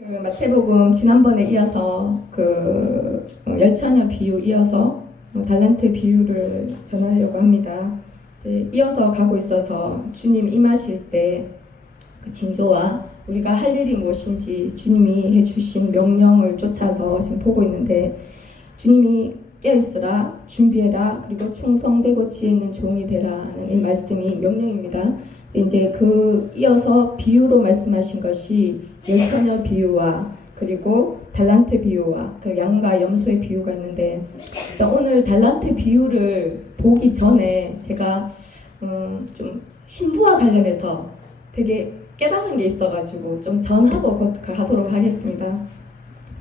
마태복음 지난번에 이어서 열처녀 비유 이어서 달란트 비유를 전하려고 합니다. 이제 이어서 가고 있어서 주님 임하실 때 그 징조와 우리가 할 일이 무엇인지 주님이 해주신 명령을 쫓아서 지금 보고 있는데, 주님이 깨어있으라, 준비해라, 그리고 충성되고 지혜 있는 종이 되라 하는 이 말씀이 명령입니다. 이제 이어서 비유로 말씀하신 것이 열처녀 비유와 그리고 달란트 비유와 그 양과 염소의 비유가 있는데, 오늘 달란트 비유를 보기 전에 제가 좀 신부와 관련해서 되게 깨달은 게 있어가지고 좀 전하고 가도록 하겠습니다.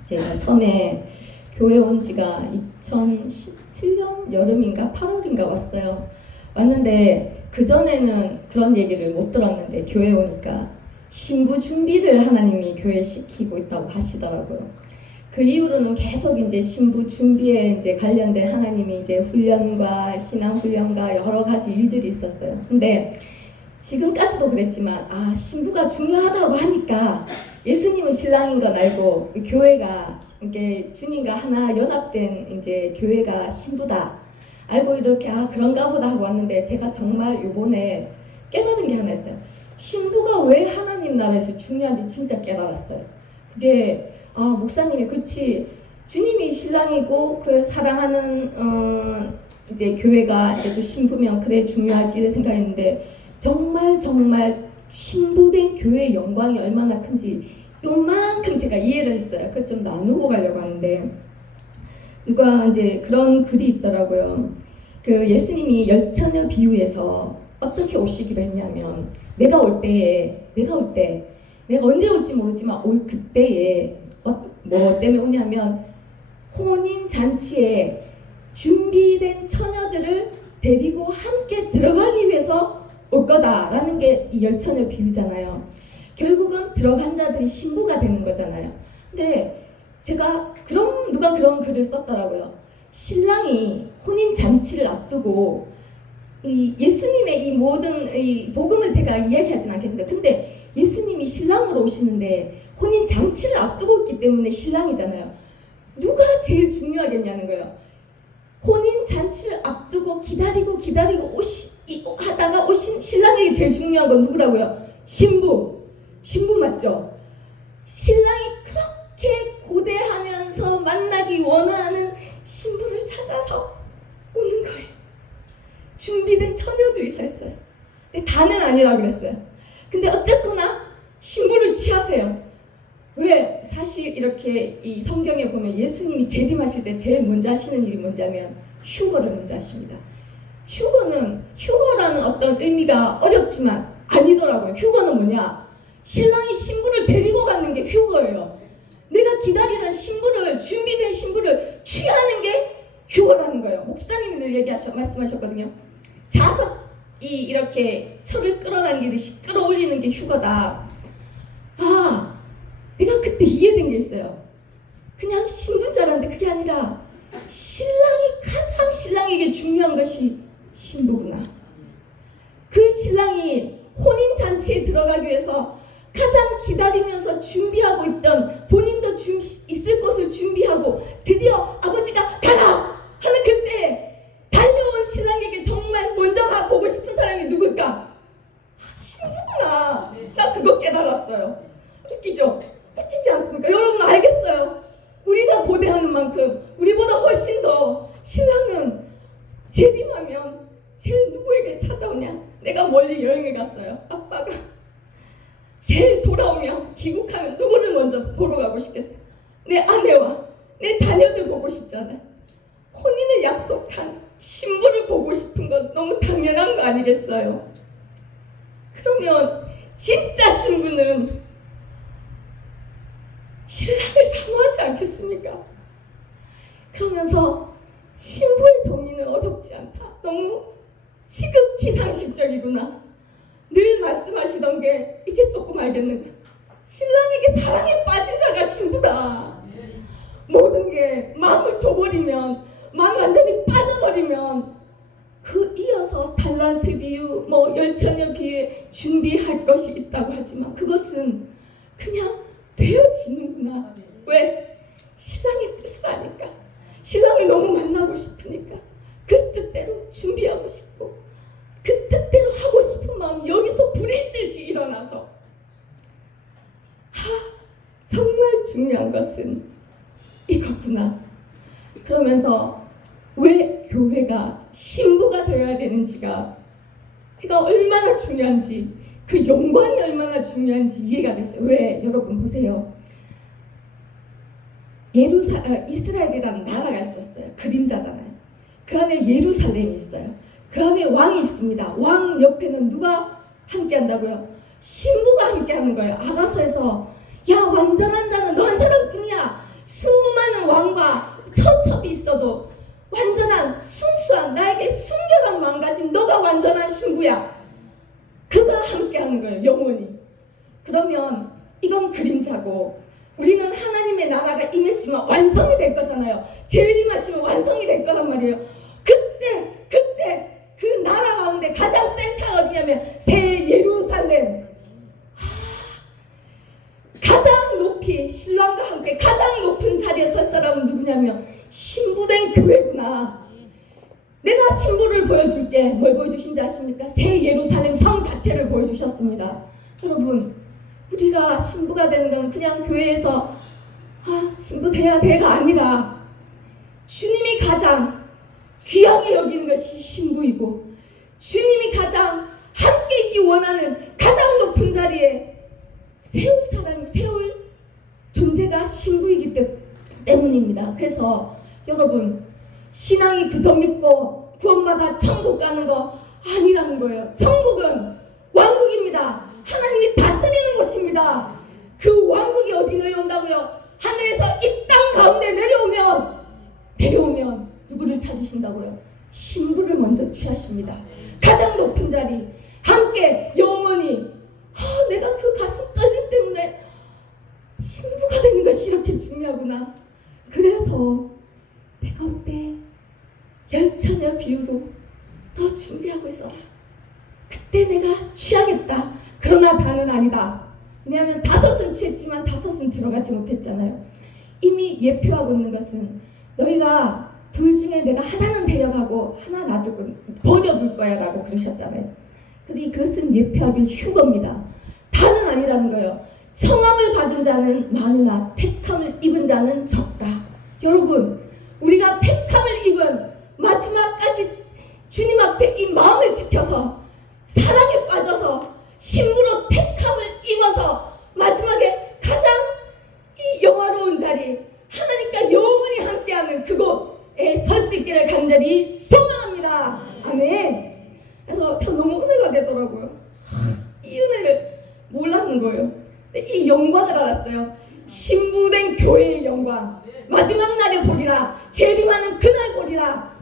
제가 처음에 교회 온 지가 2017년 여름인가 8월인가 왔어요. 왔는데 그전에는 그런 얘기를 못 들었는데 교회 오니까 신부 준비를 하나님이 교회에 시키고 있다고 하시더라고요. 그 이후로는 계속 이제 신부 준비에 이제 관련된 하나님이 이제 훈련과 신앙 훈련과 여러 가지 일들이 있었어요. 근데 지금까지도 그랬지만 신부가 중요하다고 하니까 예수님은 신랑인 건 알고 교회가 이게 주님과 하나 연합된 이제 교회가 신부다 알고 이렇게 그런가 보다 하고 왔는데, 제가 정말 이번에 깨달은 게 하나 있어요. 신부가 왜 하나님 나라에서 중요한지 진짜 깨달았어요. 그게 목사님이 그치 주님이 신랑이고 그 사랑하는 이제 교회가 이제 또 신부면 그래 중요하지 이런 생각했는데, 정말 신부된 교회의 영광이 얼마나 큰지 요만큼 제가 이해를 했어요. 그걸 좀 나누고 가려고 하는데, 누가 이제 그런 글이 있더라고요. 그 예수님이 열처녀 비유에서 어떻게 오시기로 했냐면, 내가 언제 올지 모르지만 올 그때에 뭐 때문에 오냐면 혼인 잔치에 준비된 처녀들을 데리고 함께 들어가기 위해서 올 거다라는 게 이 열처녀 비유잖아요. 결국은 들어간 자들이 신부가 되는 거잖아요. 근데 제가 누가 그런 글을 썼더라고요. 신랑이 혼인 잔치를 앞두고 이 예수님의 이 모든 이 복음을 제가 이야기하진 않겠습니다. 근데 예수님이 신랑으로 오시는데 혼인 잔치를 앞두고 있기 때문에 신랑이잖아요. 누가 제일 중요하겠냐는 거예요. 혼인 잔치를 앞두고 기다리고 하다가 오신 신랑에게 제일 중요한 건 누구라고요? 신부 맞죠? 신랑이 그렇게 고대하면서 만나기 원하는 신부를 찾아서 오는 거예요. 준비된 처녀들이 서 있어요. 근데 다는 아니라고 그랬어요. 근데 어쨌거나 신부를 취하세요. 왜? 사실 이렇게 이 성경에 보면 예수님이 재림하실 때 제일 먼저 하시는 일이 뭔지하면 휴거를 먼저 하십니다. 휴거라는 어떤 의미가 어렵지만 아니더라고요. 휴거는 뭐냐? 신랑이 신부를 데리고 가는 게 휴거예요. 내가 기다리는 준비된 신부를 취하는 게 휴거라는 거예요. 목사님이 늘 말씀하셨거든요. 자석이 이렇게 철을 끌어당기듯이 끌어올리는 게 휴거다. 내가 그때 이해된 게 있어요. 그냥 신부인 줄 알았는데 그게 아니라 가장 신랑에게 중요한 것이 신부구나. 그 신랑이 혼인잔치에 들어가기 위해서 가장 기다리면서 준비하고 있던, 본인도 있을 곳을 준비하고 드디어 아버지가 가라! 하는 그때 달려온 신랑에게 정말 먼저 보고 싶은 사람이 누굴까? 신부구나. 나 그거 깨달았어요. 웃기죠? 웃기지 않습니까? 여러분 알겠어요? 우리가 고대하는 만큼 우리보다 훨씬 더 신랑은 재림하면 제일 누구에게 찾아오냐? 내가 멀리 여행에 갔어요. 아빠가 제일 돌아오면 귀국하면 누구를 먼저 보러 가고 싶겠어요? 내 아내와 내 자녀들 보고 싶잖아요. 혼인을 약속한 신부를 보고 싶은 건 너무 당연한 거 아니겠어요? 그러면 진짜 신부는 신랑을 사모하지 않겠습니까? 그러면서 신부의 정의는 어렵지 않다. 너무 지극히 상식적이구나. 늘 말씀하시던 게 이제 조금 알겠는 거야. 신랑에게 사랑에 빠진 자가 신부다. 모든 게 마음을 줘버리면, 마음이 완전히 빠져버리면 이어서 달란트 비유, 열처녀 비유에 준비할 것이 있다고 하지만 그것은 그냥 되어지는 있구나. 왜? 신랑의 뜻을 아니까. 신랑을 너무 만나고 싶으니까. 그 뜻대로 준비하고 싶고 그 뜻대로 하고 싶은 마음이 여기서 불이 듯이 일어나서 정말 중요한 것은 이거구나. 그러면서 왜 교회가 신부가 되어야 되는지가 그가 얼마나 중요한지 그 영광이 얼마나 중요한지 이해가 됐어요. 왜? 여러분 보세요. 이스라엘이라는 나라가 있었어요. 그림자잖아요. 그 안에 예루살렘이 있어요. 그 안에 왕이 있습니다. 왕 옆에는 누가 함께 한다고요? 신부가 함께 하는 거예요. 아가서에서 야 완전한 자는 너 한 사람뿐이야. 수많은 왕과 처첩이 있어도 완전한 순수한 나에게 순결한 마음 가진 너가 완전한 신부야. 그가 함께 하는 거예요. 영원히. 그러면 이건 그림자고 우리는 하나님의 나라가 임했지만 완성이 될 거잖아요. 재림하시면 완성이 될 거란 말이에요. 그때 그 나라 가운데 가장 센터가 어디냐면 새 예루살렘. 가장 높이 신랑과 함께 가장 높은 자리에 설 사람은 누구냐면 신부된 교회구나. 내가 신부를 보여줄게. 뭘 보여주신지 아십니까? 새 예루살렘 성 자체를 보여주셨습니다. 여러분 우리가 신부가 되는 건 그냥 교회에서 신부 돼야 돼가 아니라 주님이 가장 귀하게 여기는 것이 신부이고 주님이 가장 함께 있기 원하는 가장 높은 자리에 세울 존재가 신부이기 때문입니다. 그래서 여러분 신앙이 그저 믿고 구원받아 천국 가는 거 아니라는 거예요. 천국은 왕국입니다. 하나님이 다스리는 곳입니다. 그 왕국이 어디 내려온다고요? 하늘에서 이 땅 가운데 내려오면 누구를 찾으신다고요? 신부를 먼저 취하십니다. 가장 높은 자리 함께 영원히. 내가 그 가슴 떨림 때문에 신부가 되는 것이 이렇게 중요하구나. 그래서 내가 올 때 열처녀 비유로 너 준비하고 있어라. 그때 내가 취하겠다. 그러나 다는 아니다. 왜냐하면 5은 취했지만 5은 들어가지 못했잖아요. 이미 예표하고 있는 것은 너희가 둘 중에 내가 하나는 데려가고 하나 놔두고 버려둘 거야 라고 그러셨잖아요. 근데 그것은 예표하기 휴거입니다. 다는 아니라는 거예요. 청함을 받은 자는 많으나 택함을 입은 자는 적다. 여러분 우리가 택함을 입은 마지막까지 주님 앞에 이 마음을 지켜서 사랑에 빠져서 신부로 택함을 입어서 마지막에 가장 이 영화로운 자리 하나님과 영원히 함께하는 그곳에 설 수 있기를 간절히 소망합니다. 아멘. 그래서 너무 은혜가 되더라고요. 이 은혜를 몰랐는 거예요. 이 영광을 알았어요. 신부된 교회의 영광. 마지막 날에 보리라. 재림하는 그날 보리라.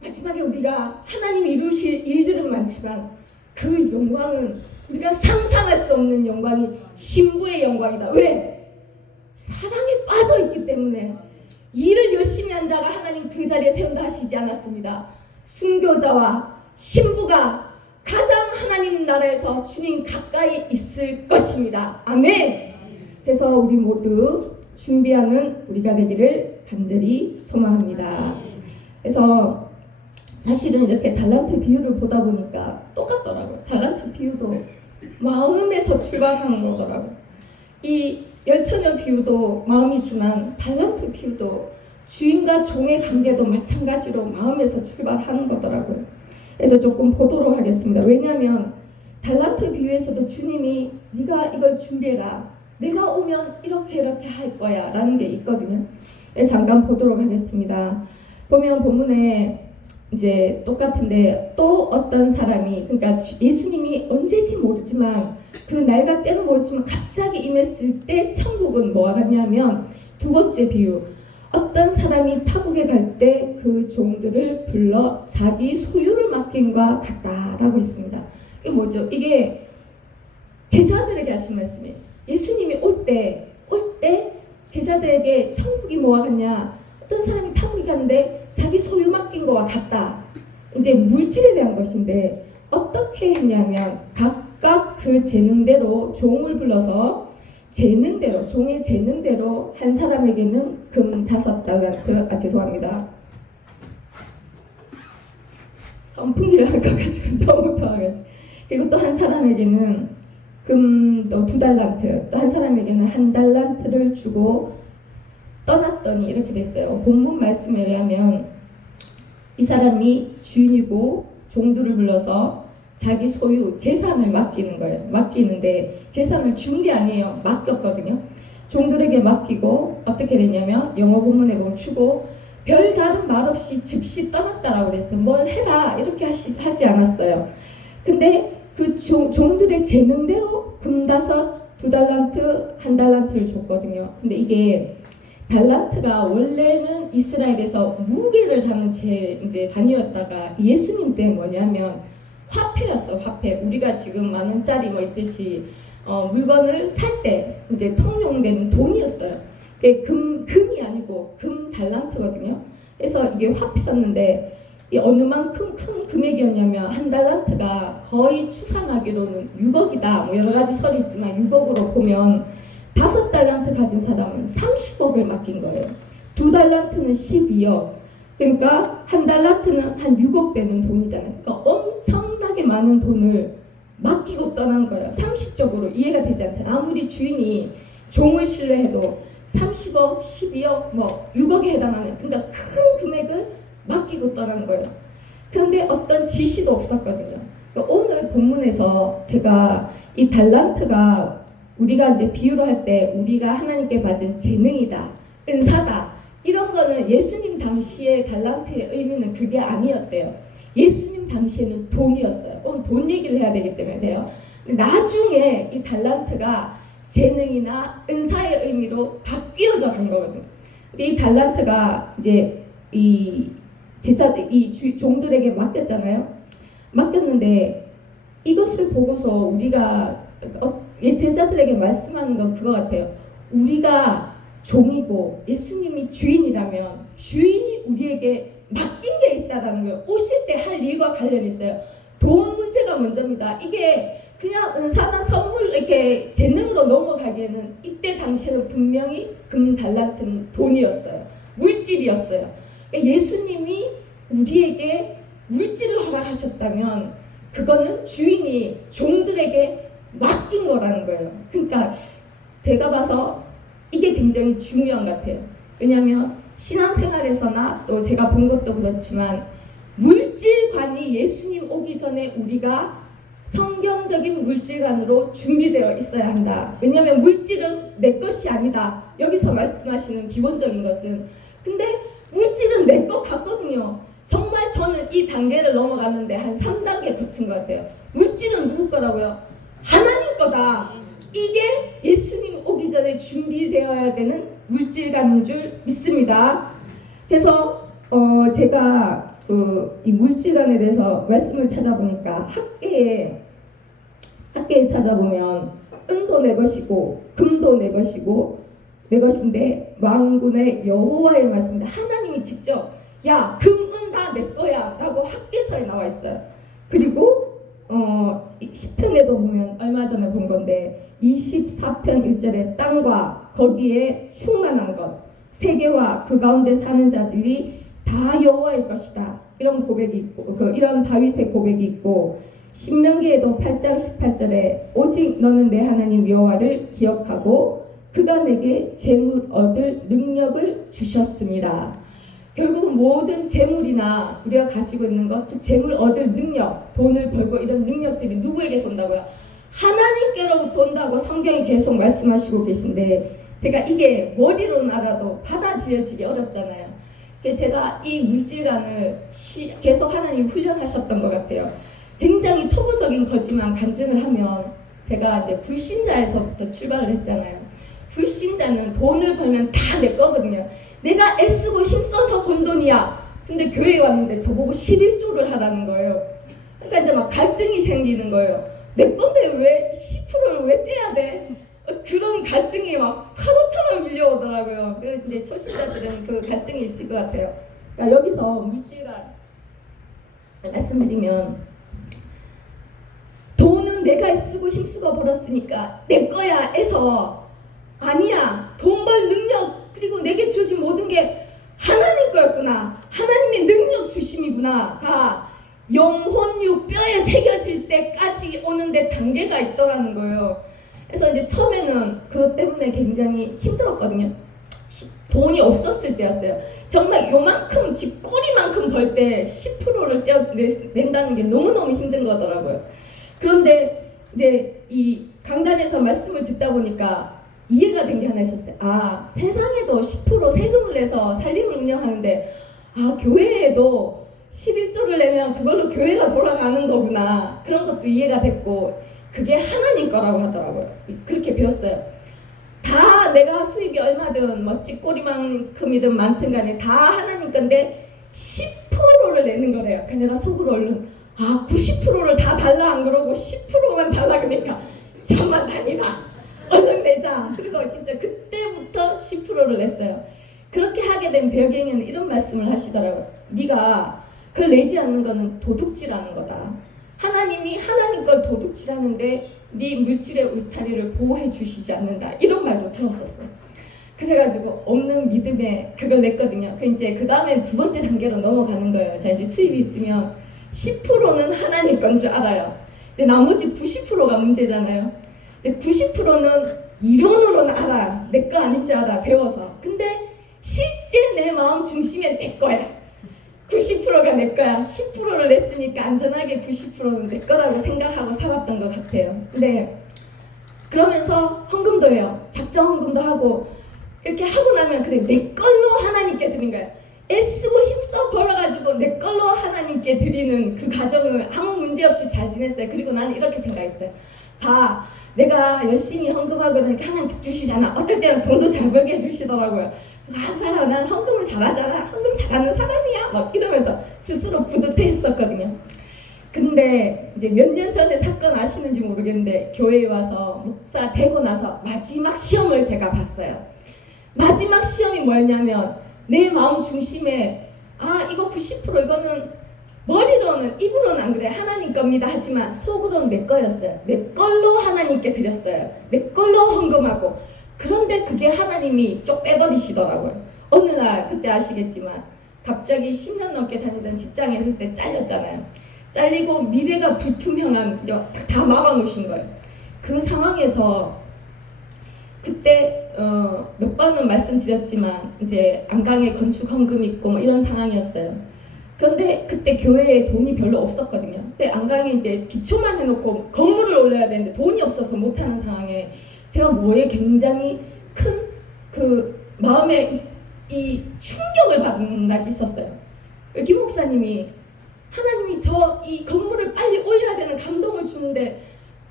마지막에 우리가 하나님이 이루실 일들은 많지만 그 영광은 우리가 상상할 수 없는 영광이 신부의 영광이다. 왜? 사랑에 빠져있기 때문에. 일을 열심히 한 자가 하나님 그 자리에 세운다 하시지 않았습니다. 순교자와 신부가 가장 하나님 나라에서 주님 가까이 있을 것입니다. 아멘. 그래서 우리 모두 준비하는 우리가 되기를 간절히 소망합니다. 그래서 사실은 이렇게 달란트 비유를 보다 보니까 똑같더라고요. 달란트 비유도 마음에서 출발하는 거더라고요. 이 열처녀 비유도 마음이지만 달란트 비유도 주인과 종의 관계도 마찬가지로 마음에서 출발하는 거더라고요. 그래서 조금 보도록 하겠습니다. 왜냐하면 달란트 비유에서도 주님이 네가 이걸 준비해라. 내가 오면 이렇게 할 거야 라는 게 있거든요. 그래서 잠깐 보도록 하겠습니다. 보면 본문에 이제 똑같은데 또 어떤 사람이 그러니까 예수님이 언제지 모르지만 그 날과 때는 모르지만 갑자기 임했을 때 천국은 뭐와 같냐면 두 번째 비유. 어떤 사람이 타국에 갈 때 그 종들을 불러 자기 소유를 맡긴과 같다라고 했습니다. 이게 뭐죠? 이게 제자들에게 하신 말씀이에요. 예수님이 올 때 제자들에게 천국이 뭐와 같냐? 어떤 사람이 타국에 갔는데 자기 소유 맡긴 거와 같다. 이제 물질에 대한 것인데 어떻게 했냐면 각각 그 재능대로 종을 불러서 재능대로, 종의 재능대로 한 사람에게는 금 5달란트, 죄송합니다. 선풍기를 한 거 가지고 너무 더워가지고. 그리고 또 한 사람에게는 금 또 2달란트, 또 한 사람에게는 1달란트를 주고 떠났더니 이렇게 됐어요. 본문 말씀에 의하면 이 사람이 주인이고 종들을 불러서 자기 소유 재산을 맡기는 거예요. 맡기는데 재산을 준 게 아니에요. 맡겼거든요. 종들에게 맡기고 어떻게 되냐면 영어 본문에 보면 주고 별다른 말 없이 즉시 떠났다라고 그랬어요. 뭘 해라 이렇게 하지 않았어요. 근데 그 종들의 재능대로 금 5, 2달란트, 1달란트를 줬거든요. 근데 이게 달란트가 원래는 이스라엘에서 무게를 담는 이제 단위였다가 예수님 때 뭐냐면 화폐였어. 화폐. 우리가 지금 10,000원짜리 뭐 있듯이 물건을 살 때 이제 통용되는 돈이었어요. 그게 금이 아니고 금 달란트거든요. 그래서 이게 화폐였는데 이 어느 만큼 큰 금액이었냐면 1달란트가 거의 추산하기로는 6억이다. 뭐 여러 가지 설이 있지만 6억으로 보면 5달란트 가진 사람은 30억을 맡긴 거예요. 2달란트는 12억. 그러니까 1달란트는 한 6억 되는 돈이잖아요. 그러니까 엄청나게 많은 돈을 맡기고 떠난 거예요. 상식적으로 이해가 되지 않잖아요. 아무리 주인이 종을 신뢰해도 30억, 12억, 뭐 6억에 해당하는 그러니까 큰 금액을 맡기고 떠난 거예요. 그런데 어떤 지시도 없었거든요. 그러니까 오늘 본문에서 제가 이 달란트가 우리가 이제 비유를 할 때 우리가 하나님께 받은 재능이다, 은사다 이런 거는 예수님 당시의 달란트의 의미는 그게 아니었대요. 예수님 당시에는 돈이었어요. 오늘 돈 얘기를 해야 되기 때문에 돼요. 나중에 이 달란트가 재능이나 은사의 의미로 바뀌어져 간 거거든요. 근데 이 달란트가 이제 이 종들에게 맡겼잖아요. 맡겼는데 이것을 보고서 우리가 제자들에게 말씀하는 건 그거 같아요. 우리가 종이고 예수님이 주인이라면 주인이 우리에게 맡긴 게 있다라는 거예요. 오실 때 할 일과 관련이 있어요. 돈 문제가 먼저입니다. 이게 그냥 은사나 선물 이렇게 재능으로 넘어가기에는 이때 당시에는 분명히 금 달란트는 돈이었어요. 물질이었어요. 그러니까 예수님이 우리에게 물질을 허락하셨다면 그거는 주인이 종들에게 맡긴 거라는 거예요. 그러니까 제가 봐서 이게 굉장히 중요한 것 같아요. 왜냐하면 신앙생활에서나 또 제가 본 것도 그렇지만 물질관이 예수님 오기 전에 우리가 성경적인 물질관으로 준비되어 있어야 한다. 왜냐하면 물질은 내 것이 아니다. 여기서 말씀하시는 기본적인 것은 근데 물질은 내 것 같거든요. 정말 저는 이 단계를 넘어갔는데 한 3단계 거친 것 같아요. 물질은 누구 거라고요? 하나님 거다. 이게 예수님 오기 전에 준비되어야 되는 물질관인 줄 믿습니다. 그래서 제가 이 물질관에 대해서 말씀을 찾아보니까 학계에 찾아보면 은도 내 것이고 금도 내 것이고 내 것인데 만군의 여호와의 말씀인데 하나님이 직접 야 금, 은 다 내 거야 라고 학계서에 나와 있어요. 그리고 시편에도 보면 얼마 전에 본 건데 24편 1절에 땅과 거기에 충만한 것 세계와 그 가운데 사는 자들이 다 여호와의 것이다. 이런 고백이 있고 이런 다윗의 고백이 있고 신명기에도 8장 18절에 오직 너는 내 하나님 여호와를 기억하고 그가 내게 재물 얻을 능력을 주셨습니다. 결국 모든 재물이나 우리가 가지고 있는 것, 또 재물 얻을 능력, 돈을 벌고 이런 능력들이 누구에게서 온다고요? 하나님께로부터 온다고 성경이 계속 말씀하시고 계신데 제가 이게 머리로는 알아도 받아들여지기 어렵잖아요. 그래서 제가 이 물질관을 계속 하나님 훈련하셨던 것 같아요. 굉장히 초보적인 거지만 간증을 하면 제가 이제 불신자에서부터 출발을 했잖아요. 불신자는 돈을 벌면 다 내 거거든요. 내가 애쓰고 힘써서 번 돈이야. 근데 교회에 왔는데 저보고 11조를 하라는 거예요. 그러니까 이제 막 갈등이 생기는 거예요. 내 건데 왜 10%를 왜 떼야 돼? 그런 갈등이 막 파도처럼 밀려오더라고요. 근데 초신자들은 그 갈등이 있을 것 같아요. 그러니까 여기서 물질관 말씀드리면 돈은 내가 쓰고 힘쓰고 벌었으니까 내 거야 해서 아니야, 돈 벌 능력 그리고 내게 주어진 모든 게 하나님 거였구나, 하나님의 능력 주심이구나가 영혼육 뼈에 새겨질 때까지 오는데 단계가 있더라는 거예요. 그래서 이제 처음에는 그것 때문에 굉장히 힘들었거든요. 돈이 없었을 때였어요. 정말 요만큼 집꼬리만큼 벌 때 10%를 낸다는 게 너무너무 힘든 거더라고요. 그런데 이제 이 강단에서 말씀을 듣다 보니까 이해가 된 게 하나 있었어요. 아, 세상에도 10% 세금을 내서 살림을 운영하는데, 아, 교회에도 11조를 내면 그걸로 교회가 돌아가는 거구나. 그런 것도 이해가 됐고, 그게 하나님 거라고 하더라고요. 그렇게 배웠어요. 다 내가 수입이 얼마든 뭐 찌꼬리만큼이든 많든 간에 다 하나님 건데 10%를 내는 거래요. 그래서 내가 속으로 얼른 90%를 다 달라 안 그러고 10%만 달라 그러니까 정말 아니다. 얼른 내자. 그리고 진짜 그때부터 10%를 냈어요. 그렇게 하게 된 배경에는 이런 말씀을 하시더라고요. 네가 그걸 내지 않는 거는 도둑질하는 거다. 하나님이 하나님 걸 도둑질하는데 네 물질의 울타리를 보호해 주시지 않는다. 이런 말도 들었었어요. 그래가지고 없는 믿음에 그걸 냈거든요. 이제 그 다음에 두 번째 단계로 넘어가는 거예요. 자, 이제 수입이 있으면 10%는 하나님 건 줄 알아요. 이제 나머지 90%가 문제잖아요. 이제 90%는 이론으로는 알아요. 내 거 아닌 줄 알아, 배워서. 근데 실제 내 마음 중심에 내 거야. 90%가 내 거야. 10%를 냈으니까 안전하게 90%는 내 거라고 생각하고 살았던 것 같아요. 근데 그러면서 헌금도 해요. 작정 헌금도 하고 이렇게 하고 나면 그래, 내 걸로 하나님께 드린 거예요. 애쓰고 힘써 벌어가지고 내 걸로 하나님께 드리는 그 과정을 아무 문제 없이 잘 지냈어요. 그리고 나는 이렇게 생각했어요. 봐, 내가 열심히 헌금하고 그러니까 하나님 주시잖아. 어떨 때는 돈도 잘 벌게 해주시더라고요. 봐라, 난 헌금을 잘하잖아. 헌금 잘하는 사람이야. 막 이러면서 스스로 뿌듯해했었거든요. 근데 이제 몇 년 전에 사건 아시는지 모르겠는데 교회에 와서 목사 되고 나서 마지막 시험을 제가 봤어요. 마지막 시험이 뭐였냐면 내 마음 중심에 이거 90% 이거는 머리로는 입으로는 안 그래, 하나님 겁니다 하지만 속으로는 내 거였어요. 내 걸로 하나님께 드렸어요. 내 걸로 헌금하고. 그런데 그게 하나님이 쪽 빼버리시더라고요. 어느 날 그때 아시겠지만 갑자기 10년 넘게 다니던 직장에 그때 잘렸잖아요. 잘리고 미래가 불투명한, 다 막아놓으신 거예요. 그 상황에서 그때 몇 번은 말씀드렸지만 이제 안강에 건축 헌금 있고 뭐 이런 상황이었어요. 그런데 그때 교회에 돈이 별로 없었거든요. 근데 안강에 이제 기초만 해놓고 건물을 올려야 되는데 돈이 없어서 못하는 상황에 제가 뭐에 굉장히 큰 그 마음에 이 충격을 받는 날이 있었어요. 김 목사님이 하나님이 저 이 건물을 빨리 올려야 되는 감동을 주는데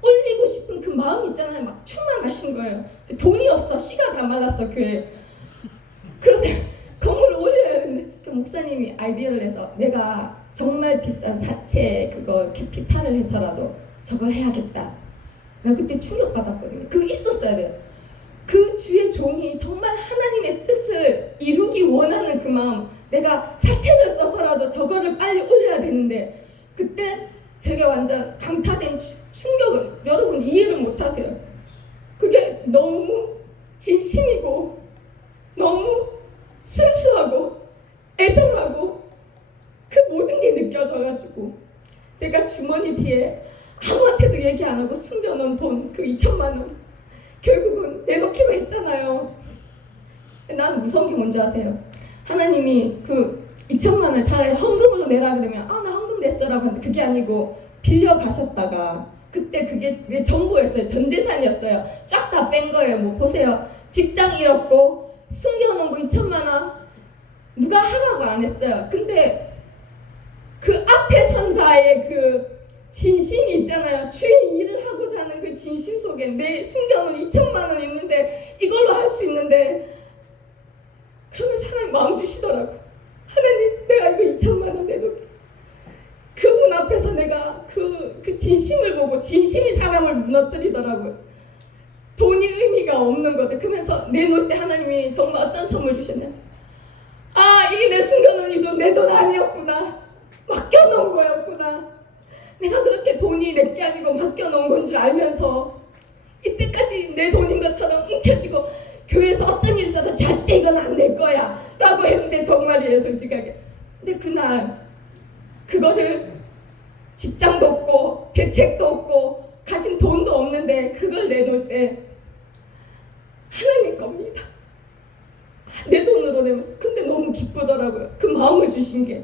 올리고 싶은 그 마음 있잖아요. 막 충만하신 거예요. 돈이 없어. 씨가 다 말랐어, 교회에. 그런데 건물을 올려야 되는데 그 목사님이 아이디어를 내서 내가 정말 비싼 사채 그거 캐피탈을 해서라도 저걸 해야겠다. 나 그때 충격받았거든요. 그거 있었어야 돼요. 그 주의 종이 정말 하나님의 뜻을 이루기 원하는 그 마음, 내가 사채를 써서라도 저거를 빨리 올려야 되는데 그때 제가 완전 강타된 충격을 여러분 이해를 못하세요. 그게 너무 진심이고 너무 순수하고 애정하고 그 모든 게 느껴져가지고 내가 주머니 뒤에 아무한테도 얘기 안 하고 숨겨놓은 돈 그 2천만 원 결국은 내놓기로 했잖아요. 난 무서운 게 뭔지 아세요? 하나님이 그 2천만 원을 차라리 헌금으로 내라 그러면 나 헌금 냈어라고 하는데 그게 아니고 빌려 가셨다가 그때 그게 내 전부였어요. 전 재산이었어요. 쫙 다 뺀 거예요. 뭐 보세요. 직장 잃었고 숨겨놓은 거 2천만 원 누가 하라고 안 했어요. 근데 그 앞에 선 자의 그 진심이 있잖아요. 주의 일을 하고자 하는 그 진심 속에 내 숨겨놓은 2천만 원 있는데 이걸로 할 수 있는데 그러면서 하나님 마음 주시더라고요. 하나님 내가 이거 2천만 원 내놓을게. 그분 앞에서 내가 그 진심을 보고 진심이 사람을 무너뜨리더라고요. 돈이 의미가 없는 거다. 그러면서 내놓을 때 하나님이 정말 어떤 선물 주셨냐. 이게 내 숨겨놓은 이 돈 내 돈 아니었구나. 맡겨놓은 거였구나. 내가 그렇게 돈이 내게 아니고 맡겨놓은 건 줄 알면서 이때까지 내 돈인 것처럼 움켜쥐고 교회에서 어떤 일이 있어도 절대 이건 안 낼 거야 라고 했는데 정말이에요, 솔직하게. 근데 그날 그거를 직장도 없고 대책도 없고 가진 돈도 없는데 그걸 내놓을 때 하나님 겁니다. 내 돈으로 내면서. 근데 너무 기쁘더라고요. 그 마음을 주신 게.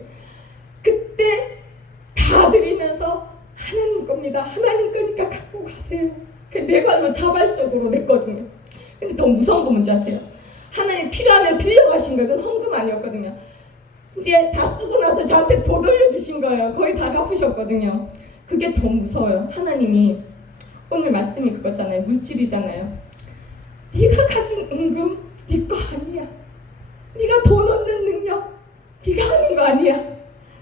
그때 다 드리면서 하나님 겁니다. 하나님 거니까 갖고 가세요. 내 발로 자발적으로 냈거든요. 근데 더 무서운 거 뭔지 아세요? 하나님 필요하면 빌려가신 거예요. 그건 헌금 아니었거든요. 이제 다 쓰고 나서 저한테 더 돌려주신 거예요. 거의 다 갚으셨거든요. 그게 더 무서워요. 하나님이 오늘 말씀이 그거잖아요. 물질이잖아요. 네가 가진 은금 네 거 아니야. 네가 돈 얻는 능력 네가 하는 거 아니야.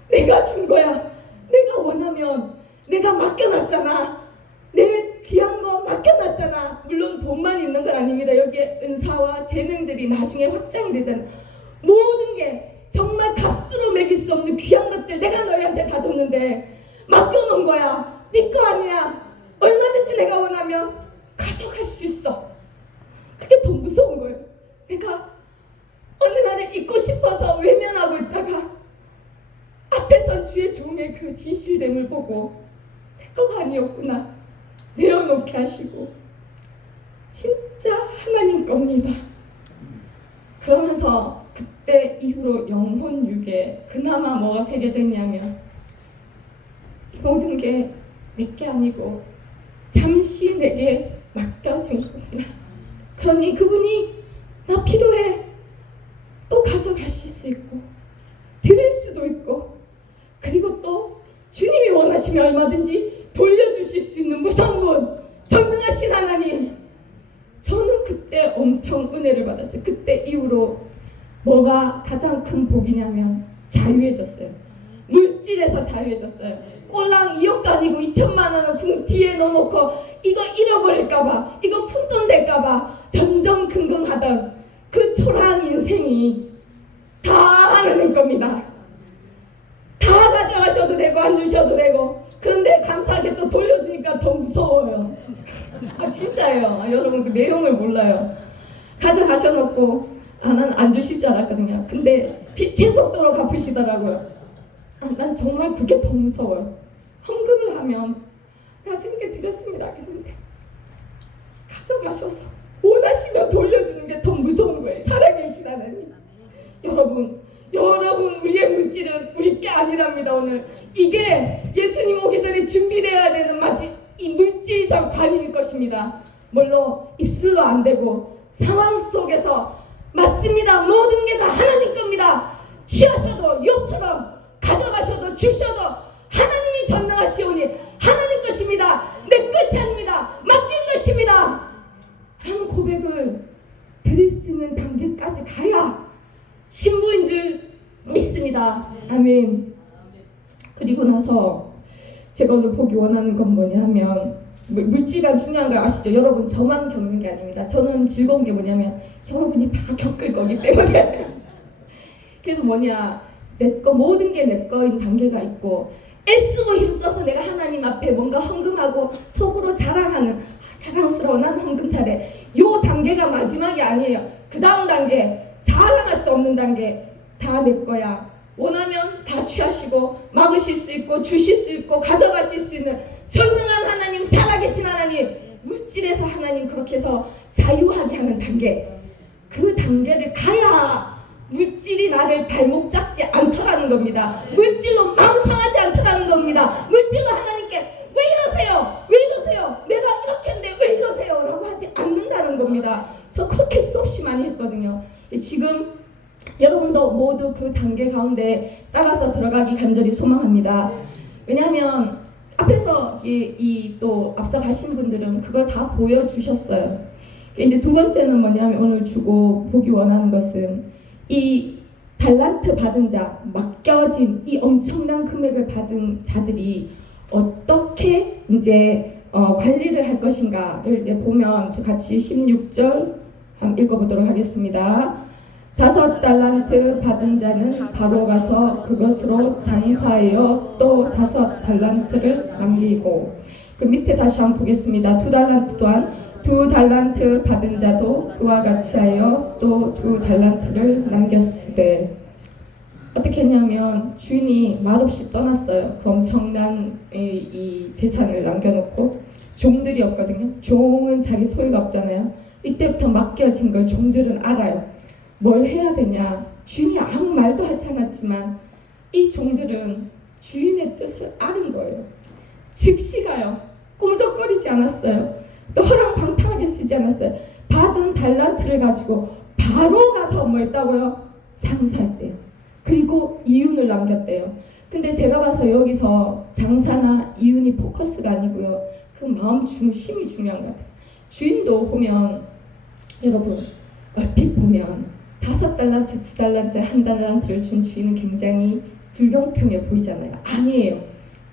내가 준 거야. 내가 원하면 내가 맡겨놨잖아. 내 귀한 거 맡겨놨잖아. 물론 돈만 있는 건 아닙니다. 여기에 은사와 재능들이 나중에 확장이 되잖아. 모든 게 정말 값으로 매길 수 없는 귀한 것들 내가 너희한테 다 줬는데 맡겨놓은 거야. 네 거 아니야. 얼마든지 내가 원하면 가져갈 수 있어. 그게 더 무서운 거예요. 내가 어느 날에 잊고 싶어서 외면하고 있다가 앞에서 주의 종의 그 진실됨을 보고 내 거가 아니었구나 내어놓게 하시고 진짜 하나님 겁니다. 그러면서 그때 이후로 영혼 육에 그나마 뭐가 새겨졌냐면 모든 게 내게 아니고 잠시 내게 맡겨진 거구나. 그러니 그분이 나 필요해 또 가져가실 수 있고 드릴 수도 있고 그리고 또 주님이 원하시면 얼마든지 돌려주실 수 있는 무서운 분 전능하신 하나님. 저는 그때 엄청 은혜를 받았어요. 그때 이후로 뭐가 가장 큰 복이냐면 자유해졌어요. 물질에서 자유해졌어요. 꼴랑 2억도 아니고 2천만 원을 궁 뒤에 넣어놓고 이거 잃어버릴까봐 이거 푼돈 될까봐 전전긍긍하던 그 초라한 인생이 다 하나님 겁니다. 다 가져가셔도 되고 안 주셔도 되고. 그런데 감사하게 또 돌려주니까 더 무서워요. 아 진짜예요. 여러분 그 내용을 몰라요. 가져가셔놓고 난 안 주실 줄 알았거든요. 근데 빛의 속도로 갚으시더라고요. 난 정말 그게 더 무서워요. 헌금을 하면 가진 게 드렸습니다 했는데 가져가셔서 원하시면 돌려주는 게 더 무서운 거예요. 살아계신 하나님. 여러분 우리의 물질은 우리 게 아니랍니다. 오늘 이게 예수님 오기 전에 준비되어야 되는 이 물질적 관인일 것입니다. 물론 입술로 안 되고 상황 속에서 맞습니다. 모든 게 다 하나님 겁니다. 취하셔도 욕처럼 가져가셔도 주셔도 하나님이 전능하시오니 하나님 것입니다. 내 것이 아닙니다. 맡긴 것입니다. 라는 고백을 드릴 수 있는 단계까지 가야 신부인 줄 믿습니다. 아멘. 그리고 나서 제가 오늘 보기 원하는 건 뭐냐 하면 물질가 중요한 거 아시죠? 여러분 저만 겪는 게 아닙니다. 저는 즐거운 게 뭐냐면 여러분이 다 겪을 거기 때문에 그래서 내 거 모든 게 내 거인 단계가 있고 애쓰고 힘써서 내가 하나님 앞에 뭔가 헌금하고 속으로 자랑하는 자랑스러워 난 헌금 잘해 요 단계가 마지막이 아니에요. 그 다음 단계 자랑할 수 없는 단계 다 내 거야. 원하면 다 취하시고 막으실 수 있고 주실 수 있고 가져가실 수 있는 전능한 하나님 살아계신 하나님 물질에서 하나님 그렇게 해서 자유하게 하는 단계 그 단계를 가야 물질이 나를 발목 잡지 않더라는 겁니다. 물질로 망상하지 않더라는 겁니다. 물질로 하나님께 왜 이러세요? 왜 이러세요? 내가 이렇게 했는데 왜 이러세요? 라고 하지 않는다는 겁니다. 저 그렇게 수없이 많이 했거든요. 지금 여러분도 모두 그 단계 가운데 따라서 들어가기 간절히 소망합니다. 왜냐하면 앞에서 또 앞서 가신 분들은 그걸 다 보여주셨어요. 이제 두 번째는 뭐냐면 오늘 주고 보기 원하는 것은 이 달란트 받은 자, 맡겨진 이 엄청난 금액을 받은 자들이 어떻게 이제 관리를 할 것인가를 이제 보면 같이 16절 한번 읽어보도록 하겠습니다. 5달란트 받은 자는 바로 가서 그것으로 장사하여 또 5달란트를 남기고 그 밑에 다시 한번 보겠습니다. 2달란트 또한 2달란트 받은 자도 그와 같이 하여 또 2달란트를 남겼으되. 어떻게 했냐면 주인이 말없이 떠났어요. 그 엄청난 이 재산을 남겨놓고. 종들이 없거든요. 종은 자기 소유가 없잖아요. 이때부터 맡겨진 걸 종들은 알아요. 뭘 해야 되냐. 주인이 아무 말도 하지 않았지만 이 종들은 주인의 뜻을 아는 거예요. 즉시 가요. 꿈쩍거리지 않았어요. 또 허랑방탕하게 쓰지 않았어요. 받은 달란트를 가지고 바로 가서 뭐 했다고요? 장사했대요. 그리고 이윤을 남겼대요. 근데 제가 봐서 여기서 장사나 이윤이 포커스가 아니고요. 그 마음 중심이 중요한 것 같아요. 주인도 보면 여러분 얼핏 보면 5달란트, 2달란트, 1달란트를 준 주인은 굉장히 불공평해 보이잖아요. 아니에요.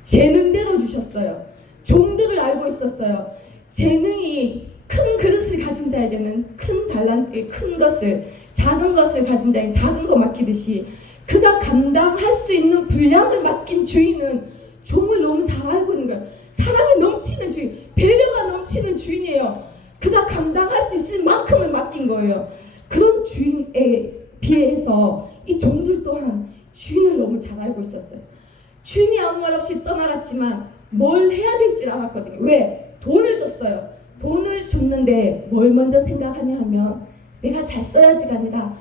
재능대로 주셨어요. 종들을 알고 있었어요. 재능이 큰 그릇을 가진 자에게는 큰 달란트, 큰 것을, 작은 것을 가진 자에게 작은 거 맡기듯이 그가 감당할 수 있는 분량을 맡긴 주인은 종을 너무 잘 알고 있는 거예요. 사랑이 넘치는 주인, 배려가 넘치는 주인이에요. 그가 감당할 수 있을 만큼을 맡긴 거예요. 그런 주인에 비해서 이 종들 또한 주인을 너무 잘 알고 있었어요. 주인이 아무 말 없이 떠나갔지만 뭘 해야 될지 알았거든요. 왜? 돈을 줬어요. 돈을 줬는데 뭘 먼저 생각하냐 하면 내가 잘 써야지가 아니라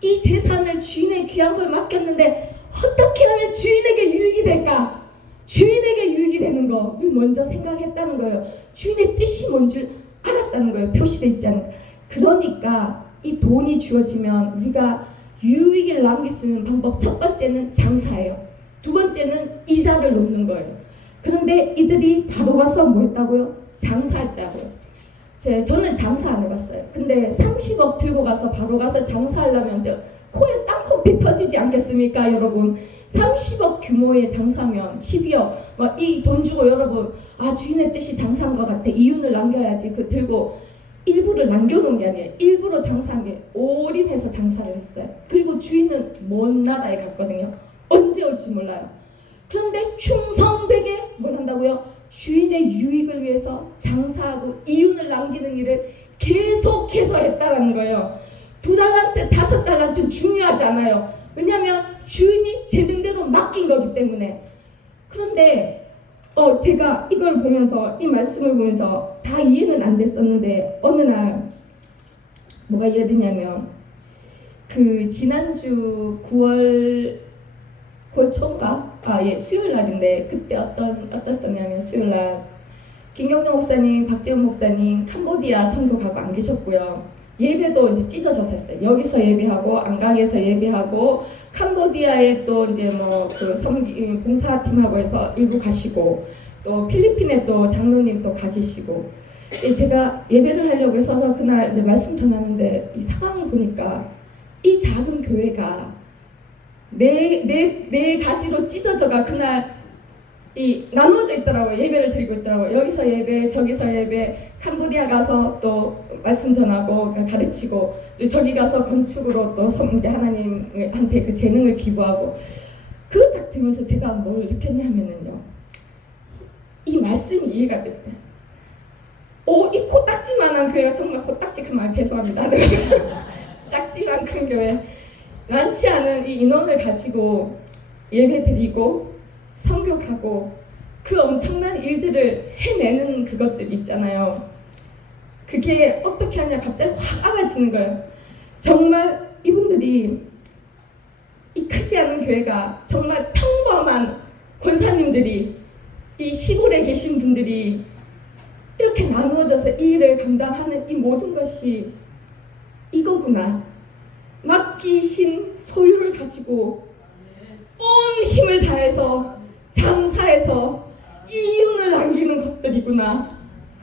이 재산을 주인의 귀한 걸 맡겼는데 어떻게 하면 주인에게 유익이 될까? 주인에게 유익이 되는 거를 먼저 생각했다는 거예요. 주인의 뜻이 뭔 줄 알았다는 거예요. 표시되어 있지 않을까. 그러니까 이 돈이 주어지면 우리가 유익을 남길 수 있는 방법, 첫 번째는 장사예요. 두 번째는 이자를 놓는 거예요. 그런데 이들이 바로 가서 뭐 했다고요? 장사했다고요. 저는 장사 안 해봤어요. 근데 30억 들고 가서 바로 가서 장사하려면 코에 쌍코피 터지지 않겠습니까, 여러분? 30억 규모의 장사면 12억 이 돈 주고 여러분 주인의 뜻이 장사한 것 같아. 이윤을 남겨야지. 그 들고 일부를 남겨놓은 게 아니에요. 일부러 장사한 게 올인해서 장사를 했어요. 그리고 주인은 먼 나라에 갔거든요. 언제 올지 몰라요. 그런데 충성되게 뭘 한다고요? 주인의 유익을 위해서 장사하고 이윤을 남기는 일을 계속해서 했다는 거예요. 2달란트, 5달란트 중요하지 않아요. 왜냐하면 주인이 재능대로 맡긴 거기 때문에. 그런데 제가 이걸 보면서, 이 말씀을 보면서 다 이해는 안 됐었는데 어느 날 뭐가 이해되냐면 그 지난주 9월 초인가? 수요일 날인데 그때 어떻었냐면 수요일 날 김경정 목사님, 박재훈 목사님 캄보디아 선교 가고 안 계셨고요. 예배도 이제 찢어져서 했어요. 여기서 예배하고 안강에서 예배하고 캄보디아에 또 이제 그 봉사팀하고 해서 일부 가시고 또 필리핀에 또 장로님 또 가 계시고. 제가 예배를 하려고 해서 그날 이제 말씀 전하는데 이 상황을 보니까 이 작은 교회가 네 가지로 찢어져가 그날 나눠져 있더라고요. 예배를 드리고 있더라고요. 여기서 예배, 저기서 예배, 캄보디아 가서 또 말씀 전하고 가르치고, 또 저기 가서 건축으로 또 하나님한테 그 재능을 기부하고. 그거 딱 들으면서 제가 뭘 느꼈냐면요, 이 말씀이 이해가 됐어요. 이 코딱지만한 교회가 정말 코딱지 큰 말 죄송합니다. 작지만 큰 교회, 많지 않은 이 인원을 가지고 예배 드리고 선교 가고 그 엄청난 일들을 해내는 그것들 있잖아요. 그게 어떻게 하냐 갑자기 확 알아지는 거예요. 정말 이분들이 이 크지 않은 교회가 정말 평범한 권사님들이 이 시골에 계신 분들이 이렇게 나누어져서 이 일을 감당하는 이 모든 것이 이거구나. 맡기신 소유를 가지고 온 힘을 다해서 장사해서 이윤을 남기는 것들이구나.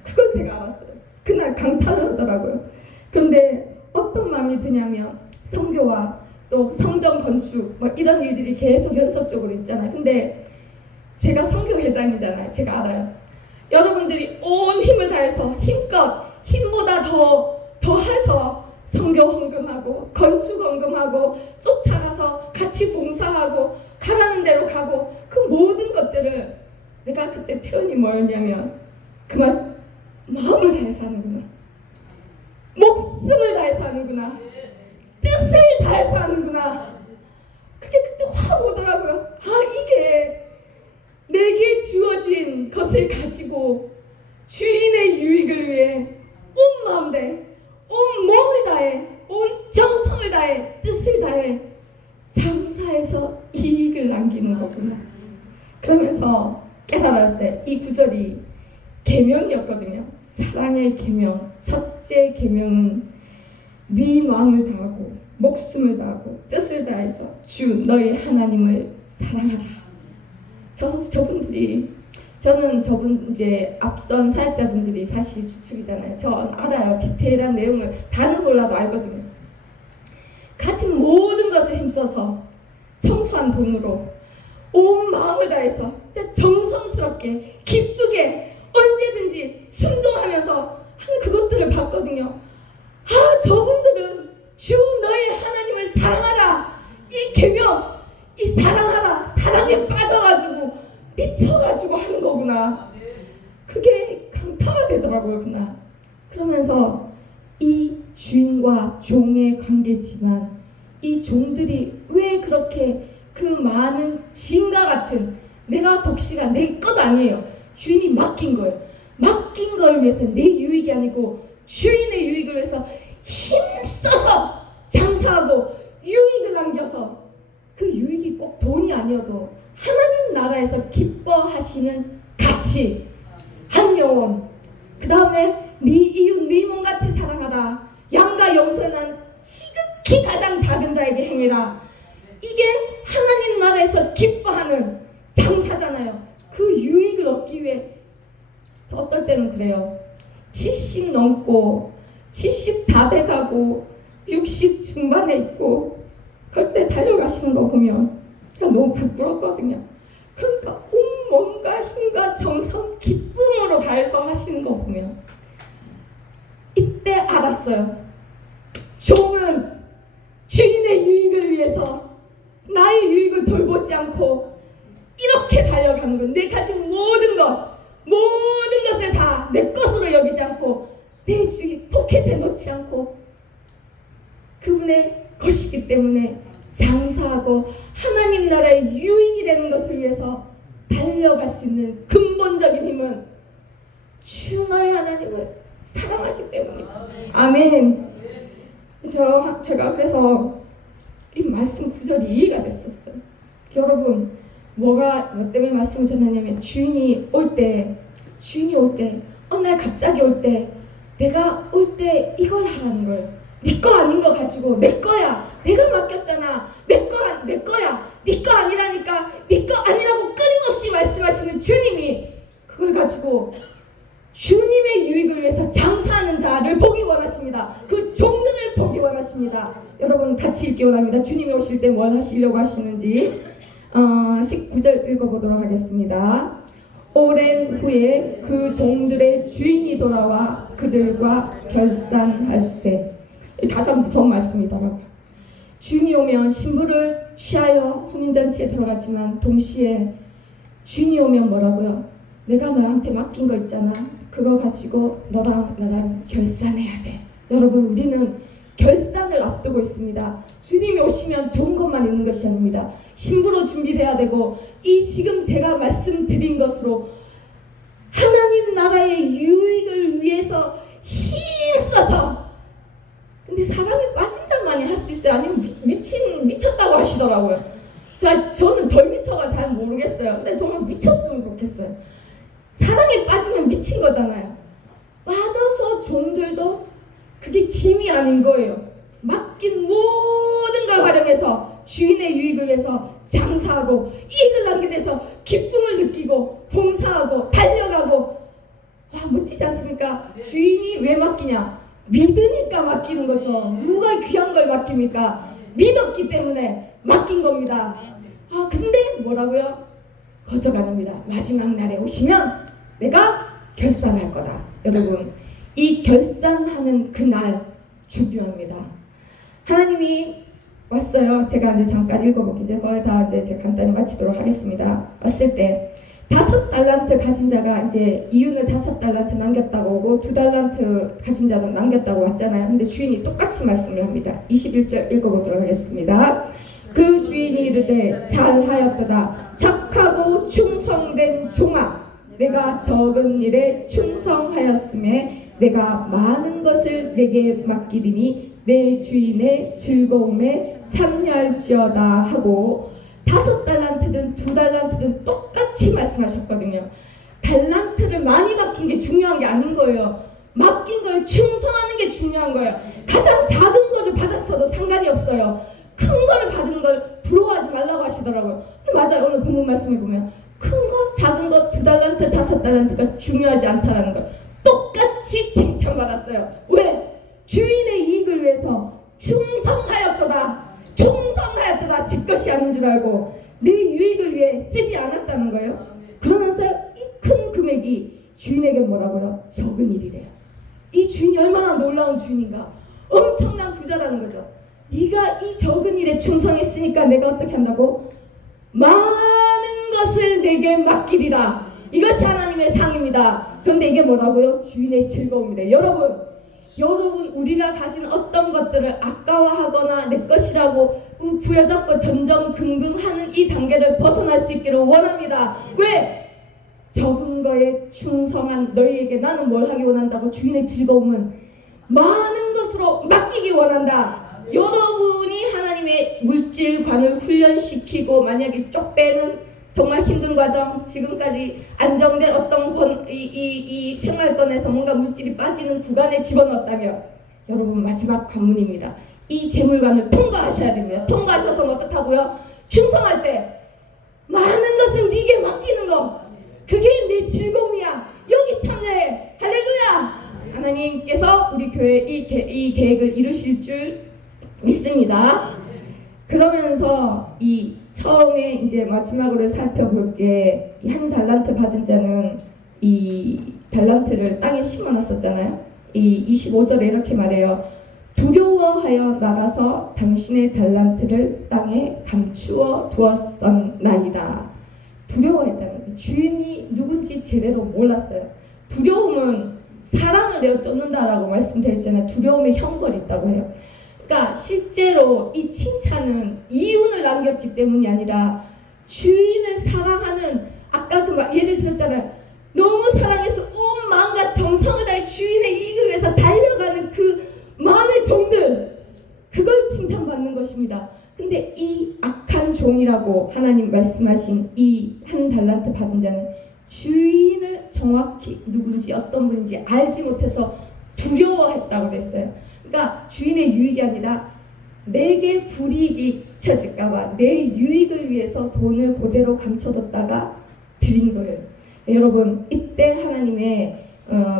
그걸 제가 알았어요. 그날 감탄을 하더라고요. 그런데 어떤 마음이 드냐면 선교와 또 성전 건축 이런 일들이 계속 연속적으로 있잖아요. 근데 제가 선교회장이잖아요. 제가 알아요. 여러분들이 온 힘을 다해서 힘껏 힘보다 더 해서 선교 헌금하고 건축 헌금하고 쫓아가서 같이 봉사하고 가라는 대로 가고 그 모든 것들을 내가 그때 표현이 뭐였냐면 그 말씀 마음을 다해서 하는구나. 목숨을 다해서 하는구나. 뜻을 다해서 하는구나. 그게 그때 확 오더라고요. 이게 내게 주어진 것을 가지고 주인의 유익을 위해 온 마음 다해, 온 몸을 다해, 온 정성을 다해, 뜻을 다해 장사해서 이익을 남기는 거구나. 그러면서 깨달았어요. 이 구절이 계명이었거든요. 사랑의 계명. 첫째 계명은 네 마음을 다하고 목숨을 다하고 뜻을 다해서 주 너희 하나님을 사랑하라. 저는 저분 이제 앞선 사역자분들이 사실 주축이잖아요. 전 알아요. 디테일한 내용을 다는 몰라도 알거든요. 가진 모든 것을 힘써서 청소한 돈으로 온 마음을 다해서 정성스럽게 기쁘게 언제든지 순종하면서 한 그것들을 봤거든요. 저분들은 주 너의 하나님을 사랑하라, 이 계명, 이 사랑하라, 사랑에 빠져가지고 미쳐가지고 하는 거구나. 그게 강타가 되더라고요. 그러면서 이 주인과 종의 관계지만 이 종들이 왜 그렇게 그 많은 진과 같은, 내가 독시가 내 것 아니에요. 주인이 맡긴 거예요. 맡긴 걸 위해서 내 유익이 아니고 주인의 유익을 위해서 힘써서 장사하고 유익을 남겨서, 그 유익이 꼭 돈이 아니어도 하나님 나라에서 기뻐하시는 가치, 한 영혼, 그 다음에 네 이웃 네 몸같이 사랑하라, 양과 염소에 난 지극히 가장 작은 자에게 행해라. 이게 하나님 나라에서 기뻐하는 장사잖아요. 그 유익을 얻기 위해 어떨 때는 그래요. 70 넘고 70 다 돼가고 60 중반에 있고 그럴 때 달려가시는 거 보면 그냥 너무 부끄럽거든요. 그러니까 온 몸과 힘과 정성 기쁨으로 다해서 하시는 거 보면 이때 알았어요. 종은 주인의 유익을 위해서 나의 유익을 돌보지 않고 이렇게 달려가는 거예요. 내 가진 모든 것을 다 내 것으로 여기지 않고 내 주인 포켓에 넣지 않고 그분의 것이기 때문에 장사하고 하나님 나라의 유익이 되는 것을 위해서 달려갈 수 있는 근본적인 힘은 주 너의 하나님을 사랑하기 때문입니다. 아멘. 제가 그래서 이 말씀 구절이 이해가 됐었어요. 여러분, 뭐 때문에 말씀을 전하냐면 주인이 올 때 어느 날 갑자기 올 때 내가 올 때 이걸 하라는 거예요. 네 거 아닌 거 가지고 내 거야. 내가 맡겼잖아. 내 거야. 네 거 아니라니까. 네 거 아니라고 끊임없이 말씀하시는 주님이 그걸 가지고 주님의 유익을 위해서 장사하는 자를 보기 원하십니다. 그 종들을 보기 원하십니다. 여러분 같이 읽기 원합니다. 주님이 오실 때 뭘 하시려고 하시는지 19절 읽어보도록 하겠습니다. 오랜 후에 그 종들의 주인이 돌아와 그들과 결산할세. 가장 무서운 말씀이더라고요. 주인이 오면 신부를 취하여 혼인잔치에 들어갔지만 동시에 주인이 오면 뭐라고요? 내가 너한테 맡긴 거 있잖아. 그거 가지고 너랑 나랑 결산해야 돼. 여러분, 우리는 결산을 앞두고 있습니다. 주님이 오시면 좋은 것만 있는 것이 아닙니다. 신부로 준비돼야 되고 이 지금 제가 말씀드린 것으로 하나님 나라의 유익을 위해서 힘써서, 근데 사랑에 빠진 자만이 할 수 있어요? 아니면 미쳤다고 하시더라고요. 저는 덜 미쳐가 잘 모르겠어요. 근데 정말 미쳤으면 좋겠어요. 사랑에 빠지면 미친 거잖아요. 빠져서 종들도 그게 짐이 아닌 거예요. 맡긴 모든 걸 활용해서 주인의 유익을 위해서 장사하고 이익을 남기기 위해서 기쁨을 느끼고 봉사하고 달려가고, 멋지지 않습니까? 주인이 왜 맡기냐? 믿으니까 맡기는 거죠. 누가 귀한 걸 맡깁니까? 믿었기 때문에 맡긴 겁니다. 근데 뭐라고요? 거저가 납니다. 마지막 날에 오시면 내가 결산할 거다. 여러분, 이 결산하는 그날 중요합니다. 하나님이 왔어요. 제가 이제 잠깐 읽어볼게요. 거의 다 이제 제가 간단히 마치도록 하겠습니다. 왔을 때 5달란트 가진 자가 이제 이윤을 5달란트 남겼다고 오고 2달란트 가진 자도 남겼다고 왔잖아요. 근데 주인이 똑같이 말씀을 합니다. 21절 읽어보도록 하겠습니다. 그 주인이 이르되 잘하였도다. 착하고 충성된 종아, 내가 적은 일에 충성하였음에 내가 많은 것을 내게 맡기리니 내 주인의 즐거움에 참여할지어다 하고 5달란트든 2달란트든 똑같이 말씀하셨거든요. 달란트를 많이 맡긴 게 중요한 게 아닌 거예요. 맡긴 거에 충성하는 게 중요한 거예요. 가장 작은 거를 받았어도 상관이 없어요. 큰 거를 받은 걸 부러워하지 말라고 하시더라고요. 근데 맞아요. 오늘 본문 말씀을 보면 큰 거, 작은 거, 2달란트, 5달란트가 중요하지 않다라는 걸 똑같이 칭찬받았어요. 왜? 주인의 이익을 위해서 충성하였도다. 충성하였도다. 지 것이 아닌 줄 알고 내 유익을 위해 쓰지 않았다는 거예요. 그러면서 이 큰 금액이 주인에게 뭐라고요? 적은 일이래요. 이 주인이 얼마나 놀라운 주인인가. 엄청난 부자라는 거죠. 네가 이 적은 일에 충성했으니까 내가 어떻게 한다고? 많은 것을 내게 맡기리라. 이것이 하나님의 상입니다. 그런데 이게 뭐라고요? 주인의 즐거움이래. 여러분 우리가 가진 어떤 것들을 아까워하거나 내 것이라고 부여잡고 전전긍긍하는 이 단계를 벗어날 수 있기를 원합니다. 왜? 적은 거에 충성한 너희에게 나는 뭘 하기 원한다고? 주인의 즐거움은 많은 것으로 맡기기 원한다. 여러분이 하나님의 물질관을 훈련시키고 만약에 쪽배는 정말 힘든 과정, 지금까지 안정된 어떤 이 생활권에서 뭔가 물질이 빠지는 구간에 집어넣었다면 여러분 마지막 관문입니다. 이 재물관을 통과하셔야 됩니다. 통과하셔서 어떻다고요? 충성할 때 많은 것을 네게 맡기는 거, 그게 내 즐거움이야. 여기 참여해. 할렐루야. 하나님께서 우리 교회 이 계획을 이루실 줄 믿습니다. 그러면서 이 처음에 이제 마지막으로 살펴볼 게 한 달란트 받은 자는 이 달란트를 땅에 심어놨었잖아요. 이 25절에 이렇게 말해요. 두려워하여 나가서 당신의 달란트를 땅에 감추어 두었었나이다. 두려워했다는 거예요. 주인이 누군지 제대로 몰랐어요. 두려움은 사랑을 내어 쫓는다라고 말씀드렸잖아요. 두려움의 형벌이 있다고 해요. 그러니까 실제로 이 칭찬은 이윤을 남겼기 때문이 아니라 주인을 사랑하는, 아까 그 예를 들었잖아요. 너무 사랑해서 온 마음과 정성을 다해 주인의 이익을 위해서 달려가는 그 마음의 종들, 그걸 칭찬받는 것입니다. 근데 이 악한 종이라고 하나님 말씀하신 이 한 달란트 받은 자는 주인을 정확히 누군지 어떤 분인지 알지 못해서 두려워했다고 그랬어요. 그러니까 주인의 유익이 아니라 내게 불이익이 끼쳐질까봐 내 유익을 위해서 돈을 그대로 감춰뒀다가 드린 거예요. 네, 여러분 이때 하나님의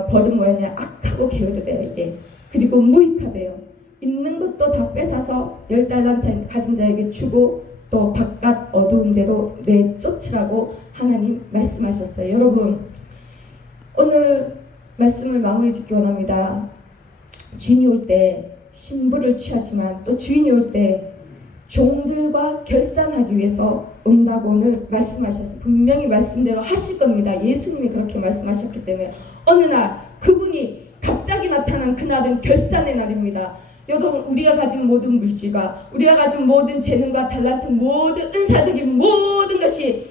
벌은 뭐였냐? 악하고 게으르대요 이게. 그리고 무익하대요. 있는 것도 다 뺏어서 10달란트 가진 자에게 주고 또 바깥 어두운 데로 내쫓으라고 하나님 말씀하셨어요. 여러분 오늘 말씀을 마무리 짓기 원합니다. 주인이 올 때 신부를 취하지만 또 주인이 올 때 종들과 결산하기 위해서 온다고 오늘 말씀하셨어요. 분명히 말씀대로 하실 겁니다. 예수님이 그렇게 말씀하셨기 때문에 어느 날 그분이 갑자기 나타난 그날은 결산의 날입니다. 여러분 우리가 가진 모든 물질과 우리가 가진 모든 재능과 달란트, 모든 은사적인 모든 것이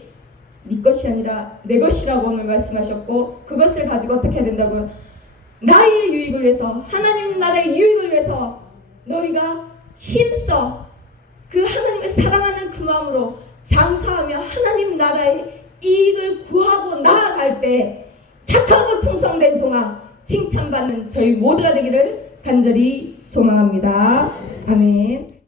네 것이 아니라 내 것이라고 오늘 말씀하셨고, 그것을 가지고 어떻게 해야 된다고요? 나의 유익을 위해서, 하나님 나라의 유익을 위해서 너희가 힘써 그 하나님을 사랑하는 그 마음으로 장사하며 하나님 나라의 이익을 구하고 나아갈 때 착하고 충성된 종아 칭찬받는 저희 모두가 되기를 간절히 소망합니다. 아멘.